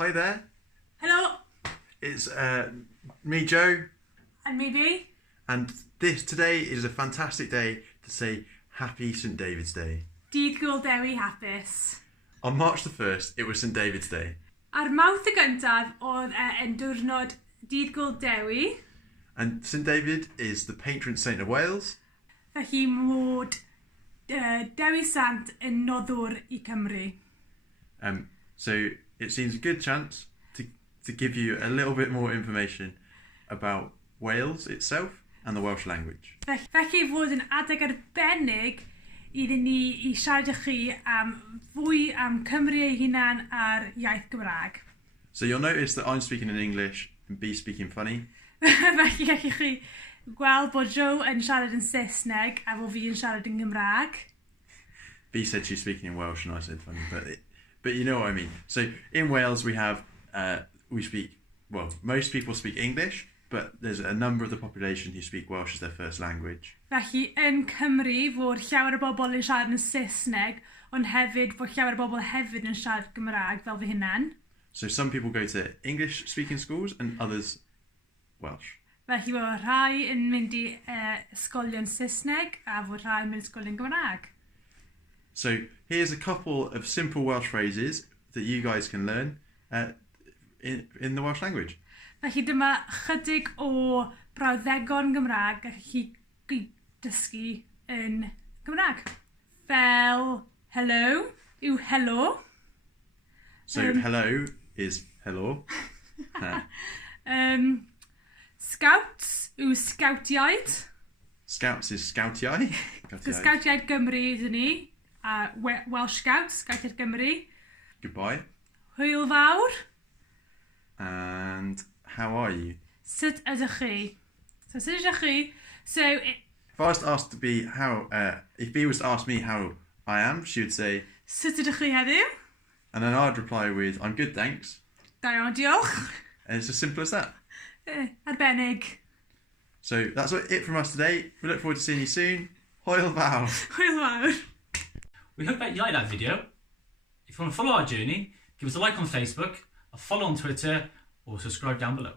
Hi there. Hello. It's me, Joe. And me, B. And today is a fantastic day to say Happy St David's Day. Dydd Gŵl Dewi hapus. On March the 1st, it was St David's Day. Ar Mawrth y gyntaf oedd yn diwrnod Dydd Gŵl Dewi. And St David is the patron saint of Wales. Felly mod Dewi Sant yn noddwr I Cymru. So it seems a good chance to give you a little bit more information about Wales itself and the Welsh language. Felly fod yn adeg arbennig iddyn ni I siarad â chi am fwy am Cymru ei hunan a'r iaith Gymraeg. So you'll notice that I'm speaking in English and B's speaking funny. Felly gallwch chi gweld bod Joe yn siarad yn Saesneg a bod fi yn siarad yn Gymraeg. B said she's speaking in Welsh and I said funny, but you know what I mean. So in Wales most people speak English, but there's a number of the population who speak Welsh as their first language. Felly yn Cymru fod llawer o bobl yn siarad yn Saesneg, ond hefyd fod llawer o bobl hefyd yn siarad Gymraeg fel fy hunan. So some people go to English speaking schools and others Welsh. Felly fod rhai yn mynd I ysgolion Saesneg a fod rhai yn mynd I ysgolion Gymraeg. So here's a couple of simple Welsh phrases that you guys can learn in the Welsh language. Felly dyma chydig o brawddegau Gymraeg a chi dysgu yn Gymraeg. Fel hello yw hello. So hello is hello. Scouts yw scoutiaid. Scouts is scoutiaid. So scoutiaid Gymru ydyn ni. Welsh Scouts, Scoutiaid Gymru. Goodbye. Hwyl fawr. And how are you? Sut ydych chi? So sut ydych chi? So if I was asked to be if B was to ask me how I am, she would say, sut ydych chi heddiw? And then I'd reply with, I'm good, thanks. Da iawn, diolch. And it's as simple as that. Arbennig. So that's it from us today. We look forward to seeing you soon. Hwyl fawr. Hwyl fawr. We hope that you like that video. If you want to follow our journey, give us a like on Facebook, a follow on Twitter, or subscribe down below.